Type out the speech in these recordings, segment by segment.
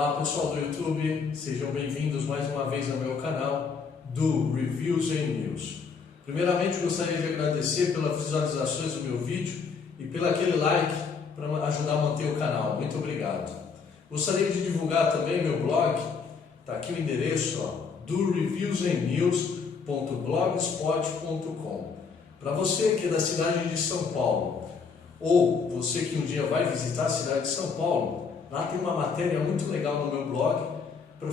Olá pessoal do YouTube, sejam bem-vindos mais uma vez ao meu canal do Reviews and News. Primeiramente gostaria de agradecer pelas visualizações do meu vídeo e pelo aquele like para ajudar a manter o canal. Muito obrigado. Gostaria de divulgar também meu blog, está aqui o endereço do reviewsandnews.blogspot.com. Para você que é da cidade de São Paulo ou você que um dia vai visitar a cidade de São Paulo, lá tem uma matéria muito legal no meu blog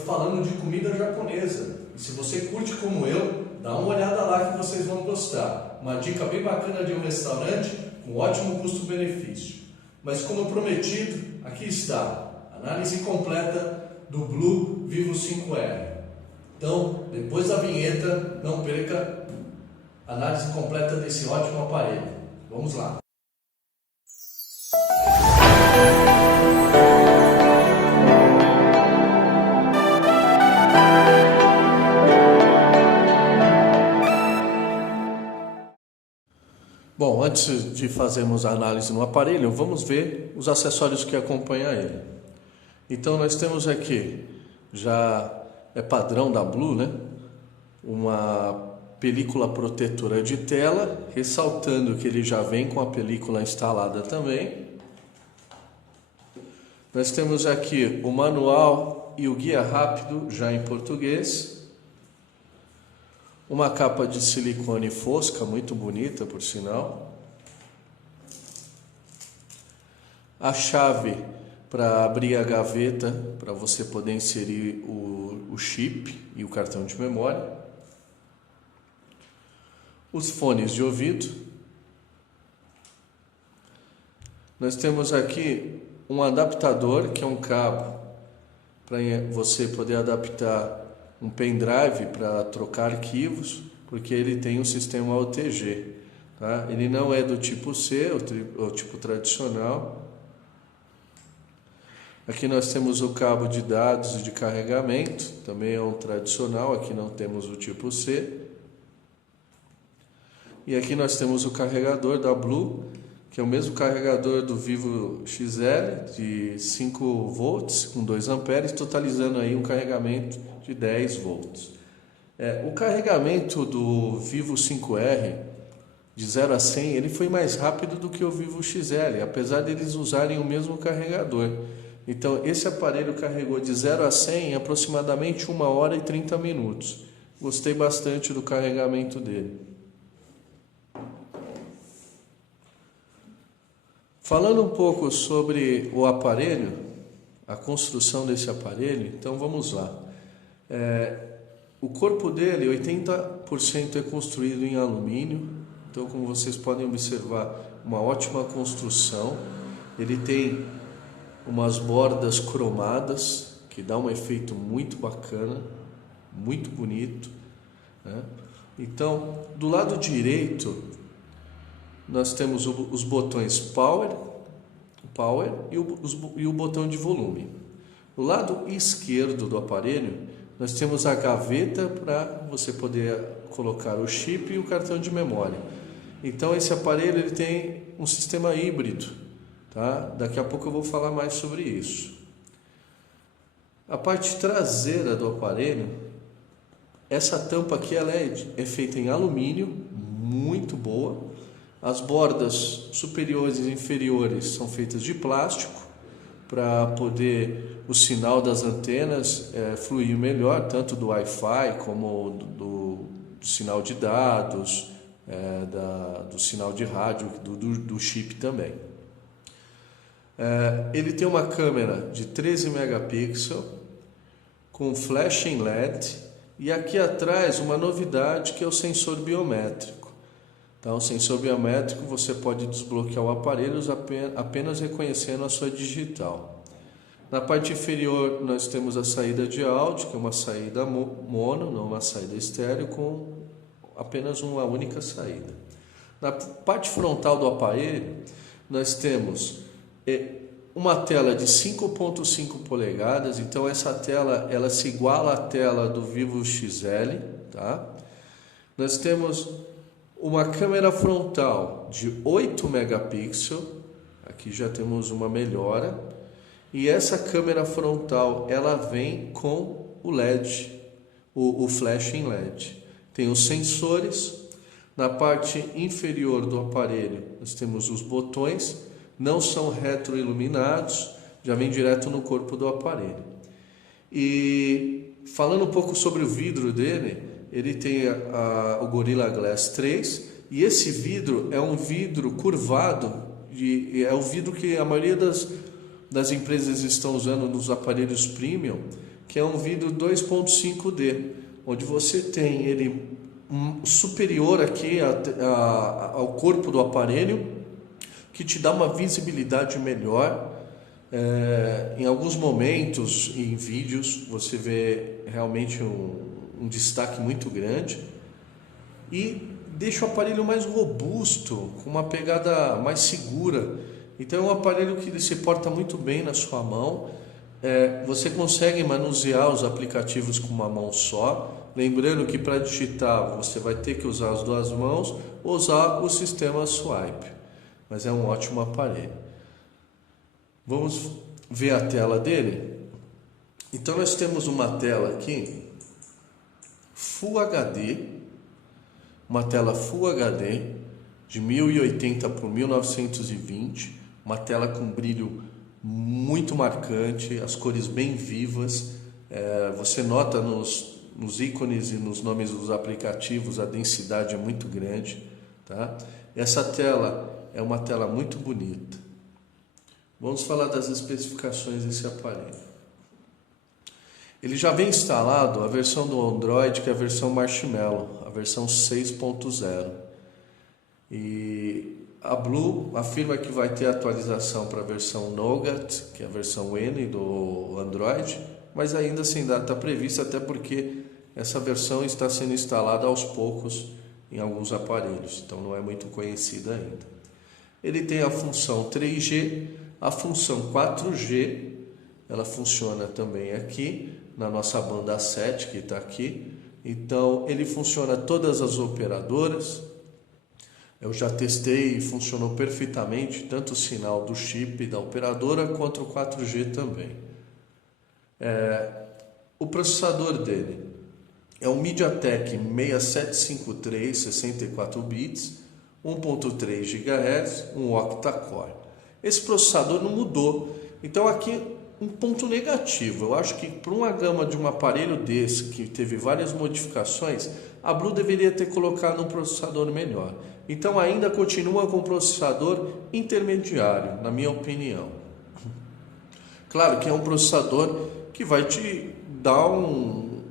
falando de comida japonesa. E se você curte como eu, dá uma olhada lá que vocês vão gostar. Uma dica bem bacana de um restaurante com ótimo custo-benefício. Mas como prometido, aqui está a análise completa do Blue Vivo 5R. Então, depois da vinheta, não perca a análise completa desse ótimo aparelho. Vamos lá! Bom, antes de fazermos a análise no aparelho, vamos ver os acessórios que acompanham ele. Então nós temos aqui, já é padrão da Blue, né? Uma película protetora de tela, ressaltando que ele já vem com a película instalada também. Nós temos aqui o manual e o guia rápido, já em português. Uma capa de silicone fosca, muito bonita por sinal. A chave para abrir a gaveta, para você poder inserir o chip e o cartão de memória. Os fones de ouvido. Nós temos aqui um adaptador, que é um cabo, para você poder adaptar um pendrive para trocar arquivos, porque ele tem um sistema OTG, tá? Ele não é do tipo C, o tipo tradicional. Aqui nós temos o cabo de dados e de carregamento, também é um tradicional, aqui não temos o tipo C. E aqui nós temos o carregador da Blue, que é o mesmo carregador do Vivo XL, de 5 volts com 2 amperes, totalizando aí um carregamento de 10 volts. O carregamento do Vivo 5R, de 0 a 100, ele foi mais rápido do que o Vivo XL, apesar de eles usarem o mesmo carregador. Então, esse aparelho carregou de 0 a 100 em aproximadamente 1 hora e 30 minutos. Gostei bastante do carregamento dele. Falando um pouco sobre o aparelho, a construção desse aparelho, então vamos lá. O corpo dele, 80% é construído em alumínio, então como vocês podem observar, uma ótima construção. Ele tem umas bordas cromadas, que dá um efeito muito bacana, muito bonito, né? Então, do lado direito, nós temos os botões Power e o botão de volume. Do lado esquerdo do aparelho, nós temos a gaveta para você poder colocar o chip e o cartão de memória. Então esse aparelho ele tem um sistema híbrido, tá? Daqui a pouco eu vou falar mais sobre isso. A parte traseira do aparelho, essa tampa aqui ela é feita em alumínio, muito boa. As bordas superiores e inferiores são feitas de plástico para poder o sinal das antenas fluir melhor, tanto do Wi-Fi como do sinal de dados, do sinal de rádio, do chip também. Ele tem uma câmera de 13 megapixels com flash em LED e aqui atrás uma novidade que é o sensor biométrico. Então, o sensor biométrico você pode desbloquear o aparelho apenas reconhecendo a sua digital. Na parte inferior nós temos a saída de áudio, que é uma saída mono, não uma saída estéreo, com apenas uma única saída. Na parte frontal do aparelho nós temos uma tela de 5.5 polegadas, então essa tela ela se iguala à tela do Vivo XL, tá? Nós temos uma câmera frontal de 8 megapixels, aqui já temos uma melhora, E essa câmera frontal, ela vem com o LED, o flash em LED. Tem os sensores. Na parte inferior do aparelho, nós temos os botões, não são retroiluminados, já vem direto no corpo do aparelho. E falando um pouco sobre o vidro dele, ele tem o Gorilla Glass 3, e esse vidro é um vidro curvado, é o vidro que a maioria das empresas estão usando nos aparelhos premium, que é um vidro 2.5D, onde você tem ele superior aqui ao corpo do aparelho, que te dá uma visibilidade melhor. Em alguns momentos, em vídeos, você vê realmente um destaque muito grande e deixa o aparelho mais robusto, com uma pegada mais segura. Então é um aparelho que ele se porta muito bem na sua mão. Você consegue manusear os aplicativos com uma mão só. Lembrando que para digitar você vai ter que usar as duas mãos ou usar o sistema swipe. Mas é um ótimo aparelho. Vamos ver a tela dele? Então nós temos uma tela aqui Full HD, uma tela Full HD de 1080 por 1920, uma tela com brilho muito marcante, as cores bem vivas. Você nota nos ícones e nos nomes dos aplicativos a densidade é muito grande, tá? Essa tela é uma tela muito bonita. Vamos falar das especificações desse aparelho. Ele já vem instalado a versão do Android, que é a versão Marshmallow, a versão 6.0. E a Blue afirma que vai ter atualização para a versão Nougat, que é a versão N do Android, mas ainda sem data prevista, até porque essa versão está sendo instalada aos poucos em alguns aparelhos, então não é muito conhecida ainda. Ele tem a função 3G, a função 4G, ela funciona também aqui na nossa banda 7, que está aqui. Então ele funciona todas as operadoras. Eu já testei e funcionou perfeitamente, tanto o sinal do chip da operadora quanto o 4G também. O processador dele é um MediaTek 6753, 64 bits, 1.3 GHz, um octa-core. Esse processador não mudou. Então aqui um ponto negativo. Eu acho que para uma gama de um aparelho desse, que teve várias modificações, a Blue deveria ter colocado um processador melhor. Então ainda continua com um processador intermediário, na minha opinião. Claro que é um processador que vai te dar um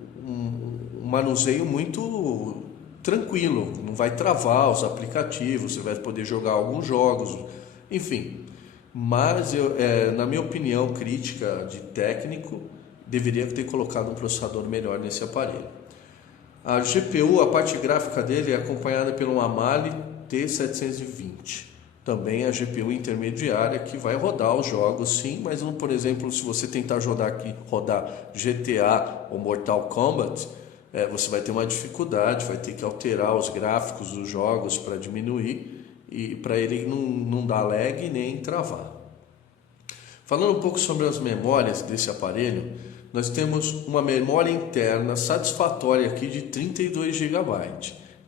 manuseio muito tranquilo, não vai travar os aplicativos, você vai poder jogar alguns jogos, enfim. Mas, na minha opinião crítica de técnico, deveria ter colocado um processador melhor nesse aparelho. A GPU, a parte gráfica dele é acompanhada pelo Mali T720. Também a GPU intermediária que vai rodar os jogos sim, mas não, por exemplo, se você tentar rodar GTA ou Mortal Kombat, você vai ter uma dificuldade, vai ter que alterar os gráficos dos jogos para diminuir e para ele não dar lag nem travar. Falando um pouco sobre as memórias desse aparelho, nós temos uma memória interna satisfatória aqui de 32 GB.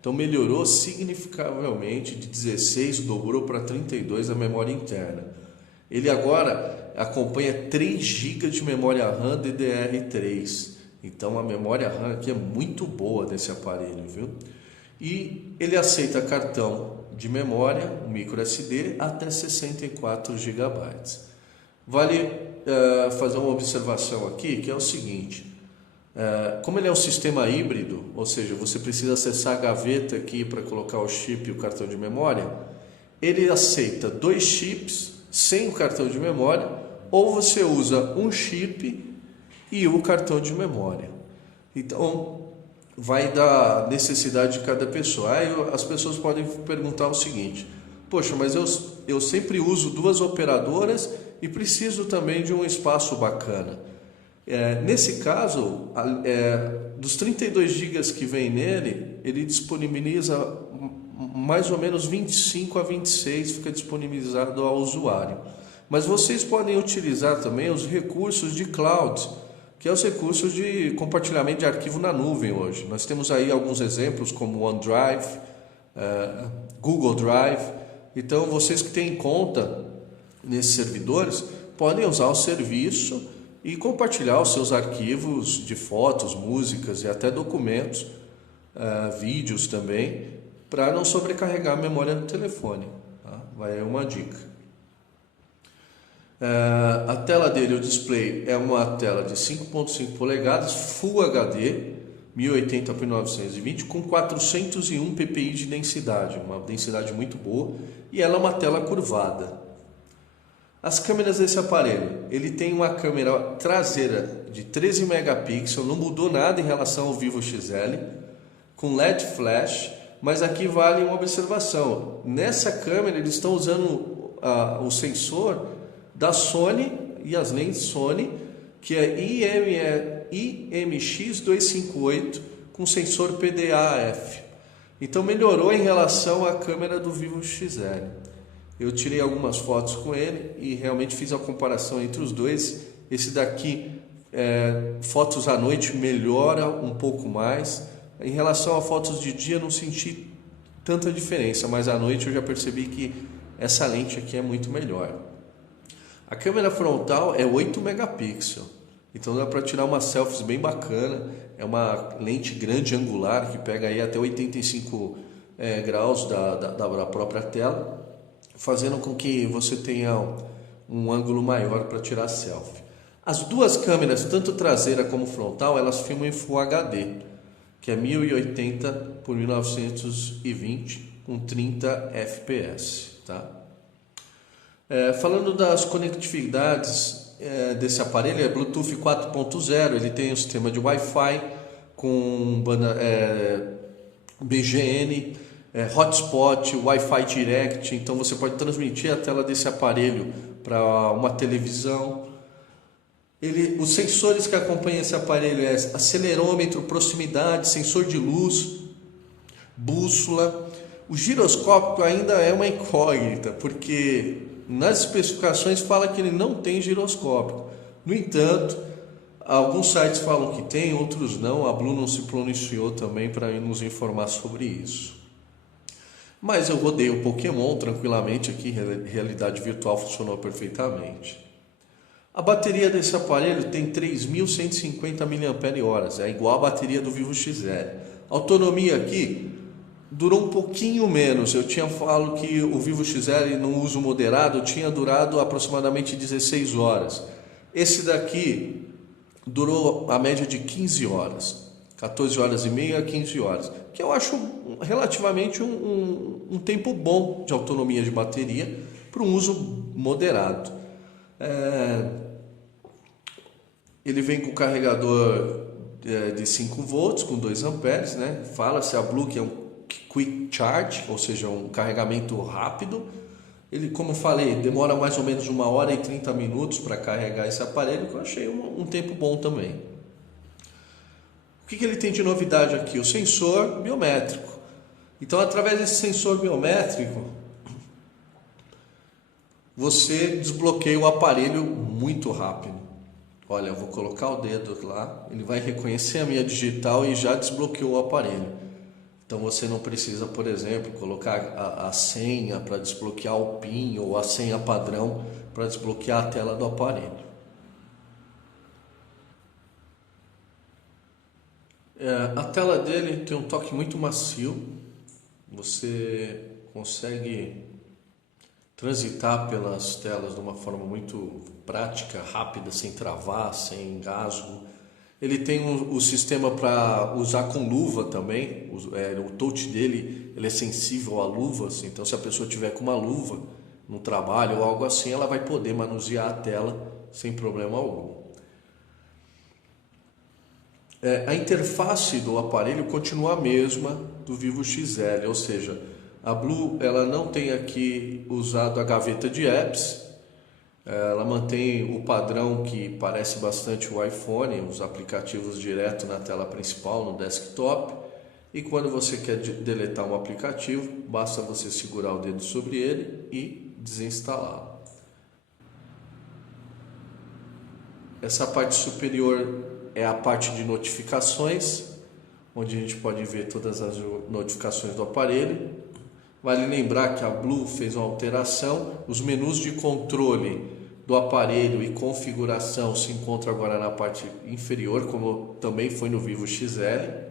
Então melhorou significavelmente, de 16 dobrou para 32 a memória interna. Ele agora acompanha 3 GB de memória RAM DDR3. Então a memória RAM aqui é muito boa desse aparelho, viu? E ele aceita cartão de memória, um micro SD, até 64 GB. Vale fazer uma observação aqui, que é o seguinte. Como ele é um sistema híbrido, ou seja, você precisa acessar a gaveta aqui para colocar o chip e o cartão de memória, ele aceita 2 chips sem o cartão de memória, ou você usa um chip e o cartão de memória. Então, vai da necessidade de cada pessoa. As pessoas podem perguntar o seguinte: poxa, mas eu sempre uso 2 operadoras e preciso também de um espaço bacana. Nesse caso, dos 32 GB que vem nele, ele disponibiliza mais ou menos 25 a 26, fica disponibilizado ao usuário. Mas vocês podem utilizar também os recursos de cloud, que é os recursos de compartilhamento de arquivo na nuvem hoje. Nós temos aí alguns exemplos como OneDrive, Google Drive. Então, vocês que têm conta nesses servidores podem usar o serviço e compartilhar os seus arquivos de fotos, músicas e até documentos, vídeos também, para não sobrecarregar a memória do telefone. Tá? Vai aí uma dica. A tela dele, o display, é uma tela de 5.5 polegadas, Full HD, 1080 por 920, com 401 ppi de densidade, uma densidade muito boa, e ela é uma tela curvada. As câmeras desse aparelho, ele tem uma câmera traseira de 13 megapixels, não mudou nada em relação ao Vivo XL, com LED flash, mas aqui vale uma observação. Nessa câmera eles estão usando o sensor da Sony e as lentes Sony, que é IMX258 com sensor PDA-F. Então melhorou em relação à câmera do Vivo XL. Eu tirei algumas fotos com ele e realmente fiz a comparação entre os dois. Esse daqui, fotos à noite, melhora um pouco mais. Em relação a fotos de dia, não senti tanta diferença, mas à noite eu já percebi que essa lente aqui é muito melhor. A câmera frontal é 8 megapixels, então dá para tirar umas selfies bem bacana. É uma lente grande angular que pega aí até 85 graus da própria tela, fazendo com que você tenha um ângulo maior para tirar selfie. As duas câmeras, tanto traseira como frontal, elas filmam em Full HD, que é 1080 por 1920 com 30 fps, tá? Falando das conectividades desse aparelho, é Bluetooth 4.0, ele tem um sistema de Wi-Fi com banda, BGN, hotspot, Wi-Fi Direct, então você pode transmitir a tela desse aparelho para uma televisão. Os sensores que acompanham esse aparelho é acelerômetro, proximidade, sensor de luz, bússola. O giroscópio ainda é uma incógnita, porque nas especificações fala que ele não tem giroscópio. No entanto, alguns sites falam que tem, outros não. A Blue não se pronunciou também para nos informar sobre isso. Mas eu rodei o Pokémon tranquilamente aqui, realidade virtual funcionou perfeitamente. A bateria desse aparelho tem 3.150 mAh, é igual a bateria do Vivo XL. A autonomia aqui durou um pouquinho menos. Eu tinha falado que o Vivo XL no uso moderado tinha durado aproximadamente 16 horas. Esse daqui durou a média de 15 horas. 14 horas e meia a 15 horas. Que eu acho relativamente um tempo bom de autonomia de bateria para um uso moderado. Ele vem com carregador de 5 volts com 2 amperes, né? Fala-se a Blue que é um Quick Charge, ou seja, um carregamento rápido. Ele, como eu falei, demora mais ou menos 1 hora e 30 minutos para carregar esse aparelho, que eu achei um tempo bom também. O que ele tem de novidade aqui? O sensor biométrico. Então, através desse sensor biométrico, você desbloqueia o aparelho muito rápido. Olha, eu vou colocar o dedo lá, ele vai reconhecer a minha digital e já desbloqueou o aparelho. Então você não precisa, por exemplo, colocar a senha para desbloquear o PIN ou a senha padrão para desbloquear a tela do aparelho. A tela dele tem um toque muito macio, você consegue transitar pelas telas de uma forma muito prática, rápida, sem travar, sem engasgo. Ele tem o sistema para usar com luva também, o touch dele ele é sensível a luvas, então se a pessoa tiver com uma luva no trabalho ou algo assim, ela vai poder manusear a tela sem problema algum. A interface do aparelho continua a mesma do Vivo XL, ou seja, a Blue ela não tem aqui usado a gaveta de apps, ela mantém o padrão que parece bastante o iPhone, os aplicativos direto na tela principal, no desktop, e quando você quer deletar um aplicativo, basta você segurar o dedo sobre ele e desinstalá-lo. essa parte superior é a parte de notificações, onde a gente pode ver todas as notificações do aparelho. Vale lembrar que a Blue fez uma alteração, os menus de controle do aparelho e configuração se encontram agora na parte inferior, como também foi no Vivo XL.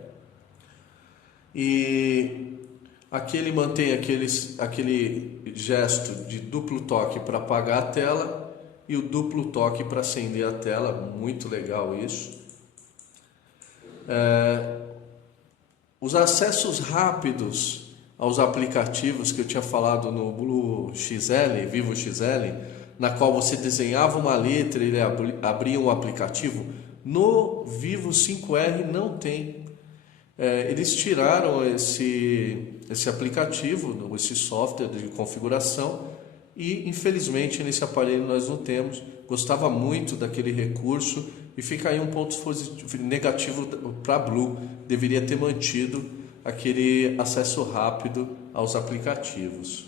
E aqui ele mantém aquele gesto de duplo toque para apagar a tela e o duplo toque para acender a tela, muito legal isso. Os acessos rápidos aos aplicativos que eu tinha falado no Blue XL, Vivo XL, na qual você desenhava uma letra e ele abria um aplicativo, no Vivo 5R não tem. Eles tiraram esse aplicativo, esse software de configuração, e infelizmente nesse aparelho nós não temos. Gostava muito daquele recurso e fica aí um ponto negativo para a Blue. Deveria ter mantido aquele acesso rápido aos aplicativos.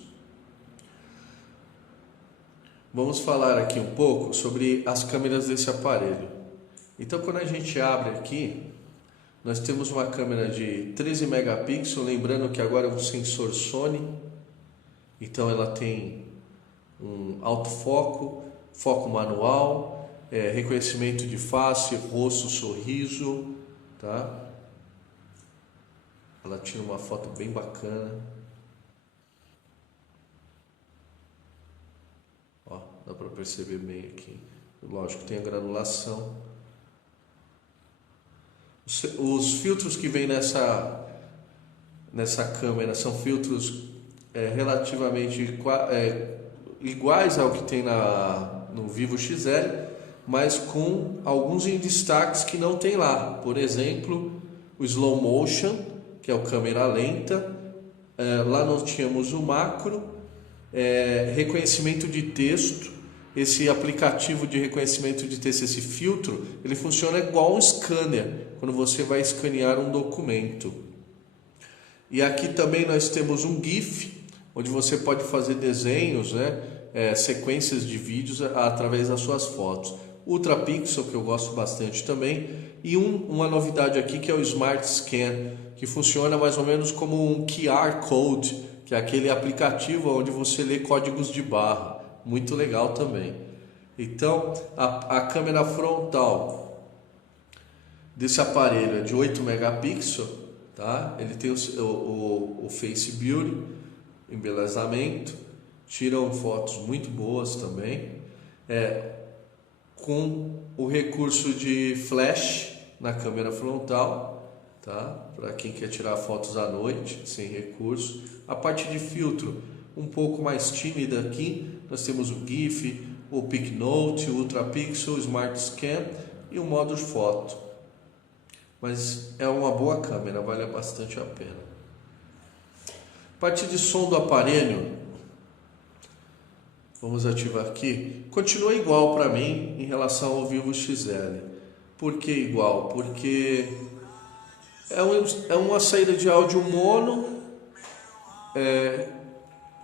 Vamos falar aqui um pouco sobre as câmeras desse aparelho. Então, quando a gente abre aqui, nós temos uma câmera de 13 megapixels, lembrando que agora é um sensor Sony. Então ela tem um autofoco, foco manual, reconhecimento de face, rosto, sorriso, tá? Ela tira uma foto bem bacana. Ó, dá para perceber bem aqui. Lógico, tem a granulação. Os filtros que vem nessa câmera são filtros relativamente iguais ao que tem no Vivo XL, mas com alguns destaques que não tem lá. Por exemplo, o Slow Motion, que é o câmera lenta. Lá nós tínhamos o macro, reconhecimento de texto. Esse aplicativo de reconhecimento de texto, esse filtro, ele funciona igual um scanner, quando você vai escanear um documento. E aqui também nós temos um GIF, onde você pode fazer desenhos, sequências de vídeos através das suas fotos. Ultra Pixel, que eu gosto bastante também. E uma novidade aqui que é o Smart Scan, que funciona mais ou menos como um QR Code, que é aquele aplicativo onde você lê códigos de barra. Muito legal também. Então, a câmera frontal desse aparelho é de 8 megapixels, tá? Ele tem o Face Beauty, embelezamento, tiram fotos muito boas também, com o recurso de flash na câmera frontal, tá? Para quem quer tirar fotos à noite, sem recurso. A parte de filtro, um pouco mais tímida aqui, nós temos o GIF, o PicNote, o Ultra Pixel, o Smart Scan e o modo foto. Mas é uma boa câmera, vale bastante a pena. Parte de som do aparelho, vamos ativar aqui, continua igual para mim em relação ao Vivo XL. Por que igual? Porque é uma saída de áudio mono,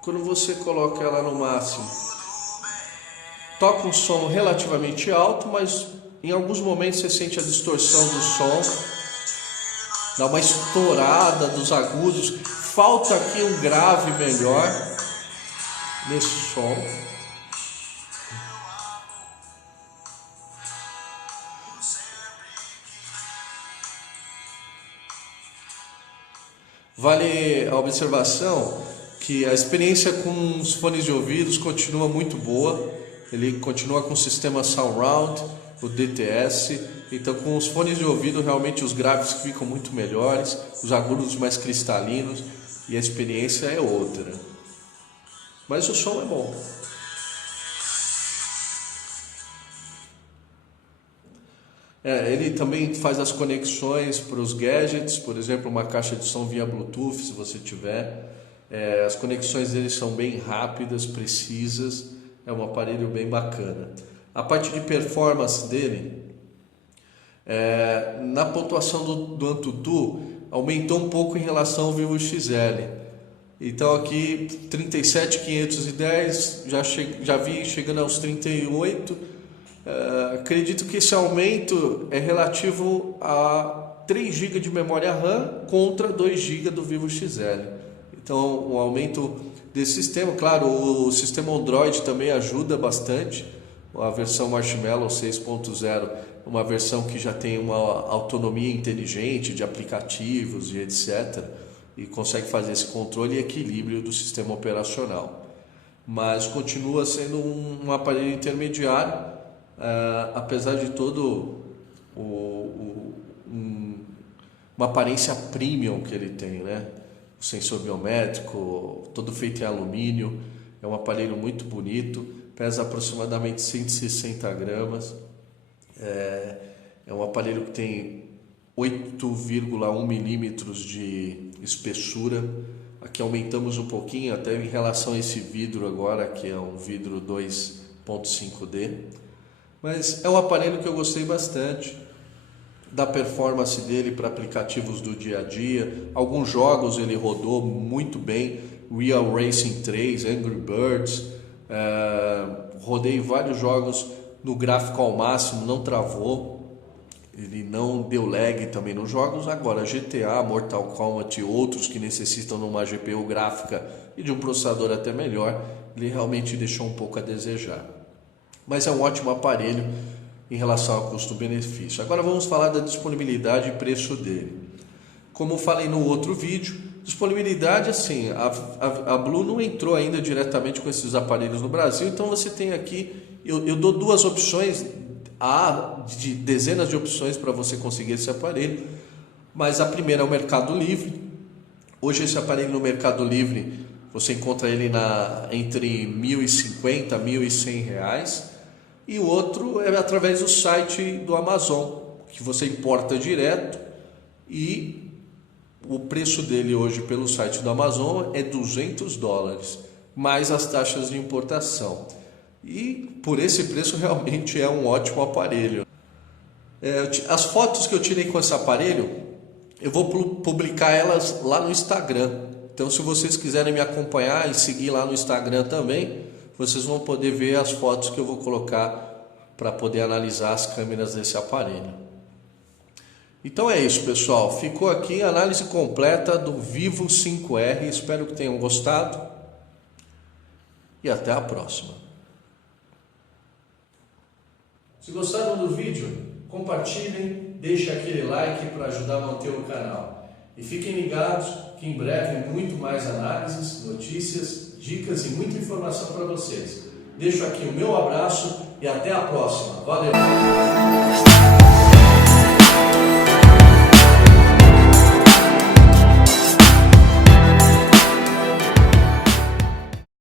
quando você coloca ela no máximo, toca um som relativamente alto, mas em alguns momentos você sente a distorção do som, dá uma estourada dos agudos. Falta aqui um grave melhor nesse som. Vale a observação que a experiência com os fones de ouvidos continua muito boa. Ele continua com o sistema Surround, o DTS. Então, com os fones de ouvido, realmente os graves ficam muito melhores, os agudos mais cristalinos, e a experiência é outra. Mas o som é bom. Ele também faz as conexões para os gadgets, por exemplo, uma caixa de som via Bluetooth, se você tiver. As conexões dele são bem rápidas, precisas. É um aparelho bem bacana. A parte de performance dele, na pontuação do AnTuTu, aumentou um pouco em relação ao Vivo XL. Então aqui 37.510, já vi chegando aos 38. Acredito que esse aumento é relativo a 3 GB de memória RAM contra 2 GB do Vivo XL. Então, o aumento desse sistema, claro, o sistema Android também ajuda bastante. A versão Marshmallow 6.0, uma versão que já tem uma autonomia inteligente de aplicativos e etc. E consegue fazer esse controle e equilíbrio do sistema operacional. Mas continua sendo um aparelho intermediário, apesar de todo uma aparência premium que ele tem, né? O sensor biométrico, todo feito em alumínio, é um aparelho muito bonito, pesa aproximadamente 160 gramas, é um aparelho que tem 8,1 milímetros de espessura. Aqui aumentamos um pouquinho até em relação a esse vidro agora, que é um vidro 2.5D, mas é um aparelho que eu gostei bastante da performance dele para aplicativos do dia a dia. Alguns jogos ele rodou muito bem, Real Racing 3, Angry Birds, rodei vários jogos no gráfico ao máximo, não travou, ele não deu lag também nos jogos. Agora GTA, Mortal Kombat e outros que necessitam de uma GPU gráfica e de um processador até melhor, ele realmente deixou um pouco a desejar. Mas é um ótimo aparelho em relação ao custo-benefício. Agora vamos falar da disponibilidade e preço dele. Como falei no outro vídeo, disponibilidade, assim, a Blue não entrou ainda diretamente com esses aparelhos no Brasil, então você tem aqui, eu dou 2 opções, de dezenas de opções para você conseguir esse aparelho, mas a primeira é o Mercado Livre. Hoje esse aparelho no Mercado Livre, você encontra ele entre R$ 1.050 e R$ 1.100, e o outro é através do site do Amazon, que você importa direto, e o preço dele hoje pelo site do Amazon é $200, mais as taxas de importação. E por esse preço realmente é um ótimo aparelho. As fotos que eu tirei com esse aparelho, eu vou publicar elas lá no Instagram. Então, se vocês quiserem me acompanhar e seguir lá no Instagram também, vocês vão poder ver as fotos que eu vou colocar para poder analisar as câmeras desse aparelho. Então é isso, pessoal. Ficou aqui a análise completa do Vivo 5R. Espero que tenham gostado. E até a próxima. Se gostaram do vídeo, compartilhem, deixem aquele like para ajudar a manter o canal. E fiquem ligados que em breve muito mais análises, notícias, dicas e muita informação para vocês. Deixo aqui o meu abraço e até a próxima. Valeu!